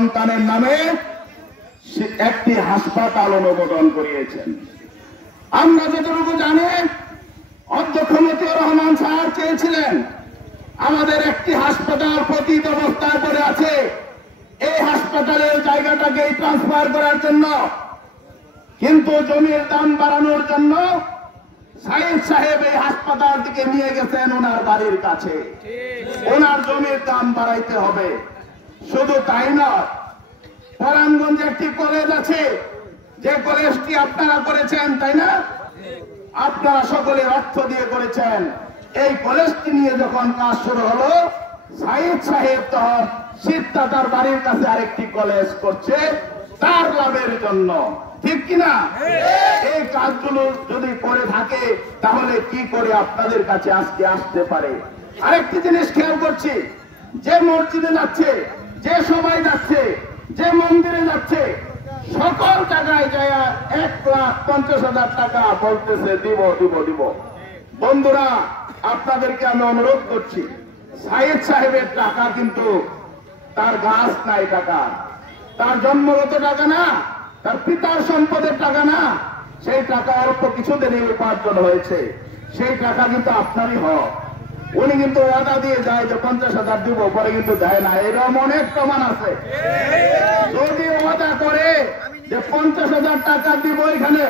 সন্তানের নামে একটি হাসপাতাল অনুমোদন করিয়েছেন। আমরা যতটুকু জানি অধ্যক্ষ মতিউর রহমান সাহেব চেয়েছিলেন আমাদের একটি হাসপাতাল পতিত অবস্থায় পড়ে আছে, এই হাসপাতালের জায়গাটাকে ট্রান্সফার করার জন্য, কিন্তু জমির দাম বাড়ানোর জন্য সাইদ সাহেব এই হাসপাতালটিকে নিয়ে গেছেন ওনার বাড়ির কাছে। ওনার জমির দাম বাড়াইতে হবে। শুধু তাই নয়, পরাণগঞ্জে একটি কলেজ আছে, যে কলেজটি আপনারা করেছেন, তাই না? আপনারা সকলে অর্থ দিয়ে করেছেন। এই কলেজটি নিয়ে যখন কাজ শুরু হলো, সাইদ সাহেব তখন শীতদাতার বাড়ির কাছে আরেকটি কলেজ করছে তার লাভের জন্য, ঠিক কিনা? এই কাজগুলো যদি করে থাকে তাহলে কি করে আপনাদের কাছে আজকে আসতে পারে? আরেকটি জিনিস খেয়াল করছি, যে মসজিদে যাচ্ছে, যে সবাই যাচ্ছে, যে মন্দিরে যাচ্ছে, সকল জায়গায় যায় 1,50,000 টাকা বলতেছে দিব দিব দিব। বন্ধুরা, আপনাদেরকে আমি অনুরোধ করছি, সাইদ সাহেবের টাকা কিন্তু তার গাছ নাই টাকা, তার জন্মগত টাকা না, তার পিতার সম্পদের টাকা না, সেই টাকা অল্প কিছুদিনই উপার্জন হয়েছে, সেই টাকা কিন্তু আপনারই হক। উনি কিন্তু ওয়াদা দিয়ে যায় যে 50,000 দিব, পরে কিন্তু দেয় না, এরকম অনেক প্রমাণ আছে। যদি ওয়াদা করে যে 50,000 টাকা দিব এখানে,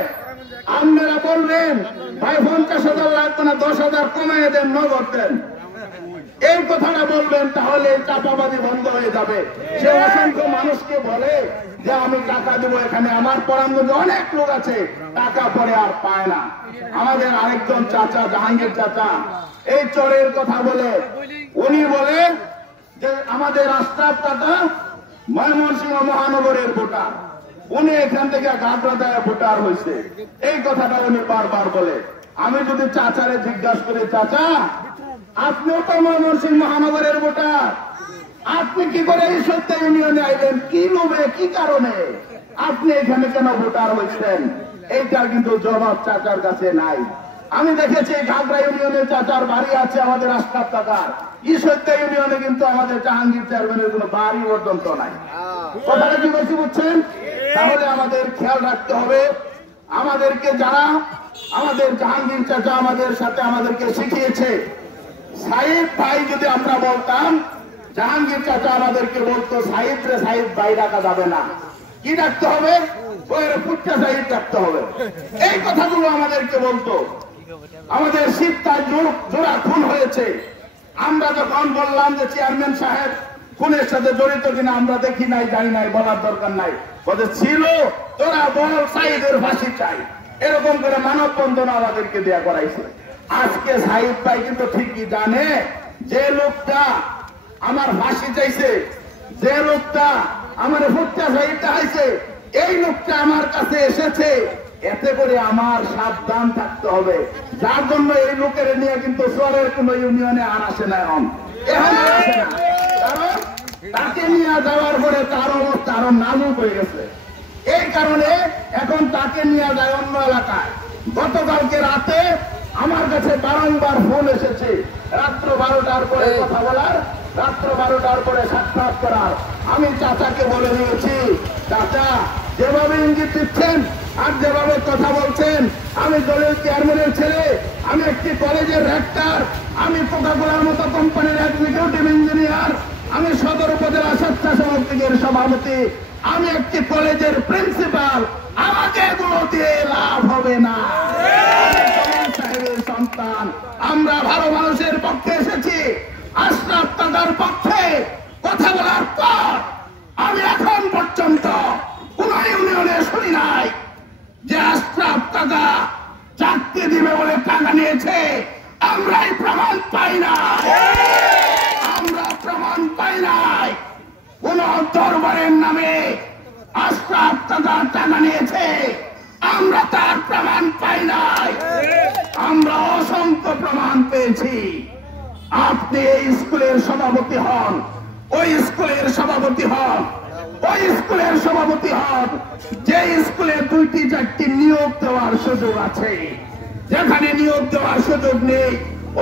আপনারা বলবেন ভাই 50,000 লাগবে না, 10,000 কমাই দেন, নগদ দেন, এই কথাটা বলবেন, তাহলে চাপাবাজি বন্ধ হয়ে যাবে। সে অসংখ্য মানুষকে বলে যে আমি টাকা দেবো, এখানে আমার পরামর্শে অনেক লোক আছে টাকা পরে আর পায় না। আমাদের আরেকজন চাচা, জাহাঙ্গীর চাচা, এই চরের কথা বলে, উনি বলে যে আমাদের আশরাফ চাচা ময়মনসিংহ মহানগরের ভোটার, উনি এখান থেকে গাবড়াদায় ভোটার হয়েছে, এই কথাটা উনি বারবার বলে। আমি যদি চাচারে জিজ্ঞাসা করি, চাচা আপনিও তো ময়মনসিংহ মহানগরের ভোটার, আপনি কি করে এই সত্য ইউনিয়নে আইলেন, কি লোভে, কি কারণে আপনি এখানে কেন ভোটার হয়েছেন? এইটার কিন্তু জবাব চাচার কাছে নাই। আমি দেখেছি ঘাগড়া ইউনিয়নের চাচার বাড়ি আছে আমাদের আশরাফ চাচার, ঈশ্বরদা ইউনিয়নে কিন্তু আমাদের জাহাঙ্গীর চেয়ারম্যানের কোনো বাড়ি পর্যন্ত নাই। কথাটা কি বলছি বুঝছেন? তাহলে আমাদের খেয়াল রাখতে হবে, আমাদেরকে যারা, আমাদের জাহাঙ্গীর চাচা আমাদের সাথে আমাদেরকে শিখিয়েছে, সাইদ ভাই যদি আমরা বলতাম, জাহাঙ্গীর চাচা আমাদেরকে বলতো সাইদ রে সাইদ ভাই ডাকা যাবে না, কি ডাকতে হবে? ওই পুট্টা সাইদ ডাকতে হবে। এই কথাগুলো আমাদেরকে বলতো। আমাদের শীতকাল জোড়া খুন হয়েছে, আমরা যখন বললাম যে চেয়ারম্যান সাহেব খুনের সাথে জড়িত কিনা, আমরা দেখি নাই, জানি নাই, বলার দরকার নাই, বলে ছিল, তোরা বল সাইদের ফাঁসি চাই, এরকম করে মানববন্ধন আমাদেরকে দেয়া করাইছে। আজকে সাইদ ভাই কিন্তু ঠিকই জানে যে লোকটা আমার ফাঁসি চাইছে, যে লোকটা আমার ফুটটা সাইদটা হয়েছে, এই লোকটা আমার কাছে এসেছে, এতে করে আমার সাবধান থাকতে হবে। যার জন্য এই লোকের নিয়ে কিন্তু শহরের কোন ইউনিয়নে আর আসে না, এখন আসে না, কারণ তাকে নিয়ে যাওয়ার পরে তার অবস্থা আরো নাজুক হয়ে গেছে। এই কারণে এখন তাকে নিয়ে যায় অন্য এলাকায়। গতকালকে রাতে আমার কাছে বারংবার ফোন এসেছে, রাত্র 12টার পরে কথা বলার, রাত্র 12টার পরে সাক্ষাৎ করার। আমি চাচাকে বলে দিয়েছি, চাচা যেভাবে ইঙ্গিত দিচ্ছেন আর যেভাবে কথা বলছেন, আমি দলের চেয়ারম্যানের ছেলে, আমি একটি কলেজের রেক্টর, আমি কোকাকোলার মতো কোম্পানির এক্সিকিউটিভ ইঞ্জিনিয়ার, আমি সদর উপজেলা স্বেচ্ছাসেবক লীগের সভাপতি, আমি একটি কলেজের প্রিন্সিপাল, আমাকে এগুলো দিয়ে লাভ হবে না। সাহেবের সন্তান, আমরা ভালো মানুষের পক্ষে এসেছি, আশরাফ চাচার পক্ষে কথা বলার পর আমি এখন পর্যন্ত কোন ইউনিয়নে শুনি নাই যে আশরাফ চাচা চাকরি দিবে বলে টাকা নিয়েছে। আমরাই প্রমাণ পাই নাই, আমরা প্রমাণ পাই নাই কোন দরবারের নামে আশরাফ চাচা টাকা নিয়েছে, আমরা তার প্রমাণ পাই নাই। আমরা অসংখ্য প্রমাণ পেয়েছি। আপনি এই স্কুলের সভাপতি হন, ওই স্কুলের সভাপতি হন, ওই স্কুলের সভাপতি হন, যে স্কুলে 2টি-4টি নিয়োগ দেওয়ার সুযোগ আছে, যেখানে নিয়োগ দেওয়ার সুযোগ নেই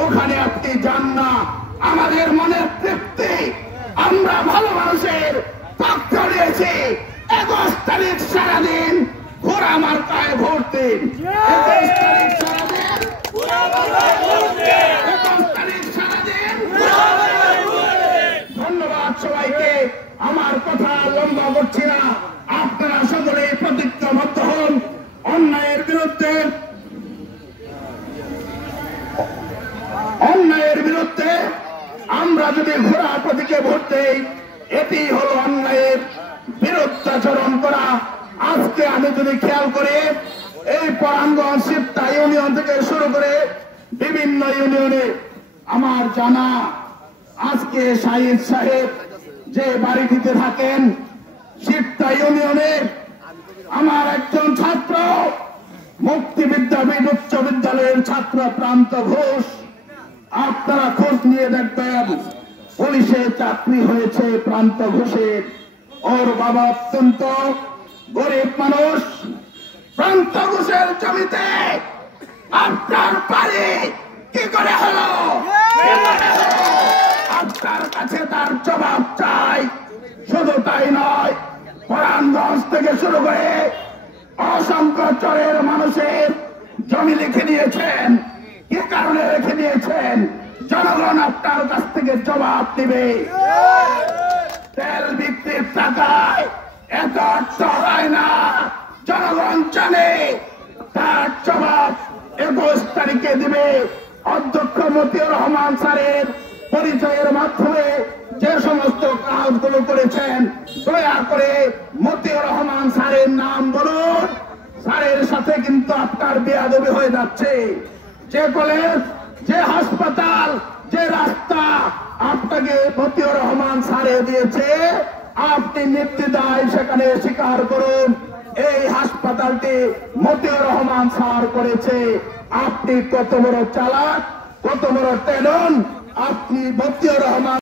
ওখানে আপনি যান না। আমাদের মনের তৃপ্তি, আমরা ভালো মানুষের পক্ষ নিয়েছি। 21 তারিখ সারাদিন ঘোড়া মার্কায় ভোট দিন। 21 তারিখ সারাদিন 21 তারিখ সারাদিন। ধন্যবাদ সবাইকে। আমার কথা লম্বা করছি না, আপনারা সকলে প্রতিজ্ঞাবদ্ধ হন অন্যায়ের বিরুদ্ধে। আমরা যদি ঘোড়া প্রতীকে ভোট দেই, এটি হলো অন্যায়ের বিরুদ্ধাচরণ করা। আজকে আমি যদি খেয়াল করি, এই পরাঙ্গন সিপ্তা ইউনিয়ন থেকে শুরু করে বিভিন্ন ইউনিয়নে আমার জানা, আজকে শাহিদ সাহেব যে বাড়িটিতে থাকেন সিপ্তা ইউনিয়নে আমার একজন ছাত্র, মুক্তি বিদ্যাপীঠ উচ্চ বিদ্যালয়ের ছাত্র প্রান্ত ঘোষ, আপনারা খোঁজ নিয়ে দেখবেন পুলিশে চাকরি হয়েছে প্রান্ত ঘোষের। ওর বাবা অত্যন্ত গরিব মানুষ। প্রান্ত ঘোষের জমিতে আপনার বাড়ি কি করে হলো? আপনার কাছে তার জবাব চাই। শুধু তাই নয়, পরাণগঞ্জ থেকে শুরু করে অসংখ্য চরের মানুষের জমি লিখে নিয়েছেন। কি কারণে রেখে নিয়েছেন? জনগণ আপনার কাছ থেকে জবাব দিবে। তেল বিক্রির টাকায় এত অর্থ হয় না, জনগণ জানে। তার জবাব 21 তারিখে দিবে। অধ্যক্ষ মতিউর রহমান স্যারের পরিচয়ের মাধ্যমে যে সমস্ত কাজগুলো করেছেন, দয়া করে মতিউর রহমান স্যারের নাম বলুন। স্যারের সাথে কিন্তু আপনার বেয়াদবি হয়ে যাচ্ছে। যে কলেজ, যে হাসপাতাল, যে রাস্তা আপনাকে মতিউর রহমান স্যারে দিয়েছে, আপনি নির্দ্বিধায় সেখানে স্বীকার করুন এই হাসপাতালটি মতিউর রহমান স্যার করেছে। আপনি কত বড় চালাক, কত বড় টেলন, আপনি মতিউর রহমান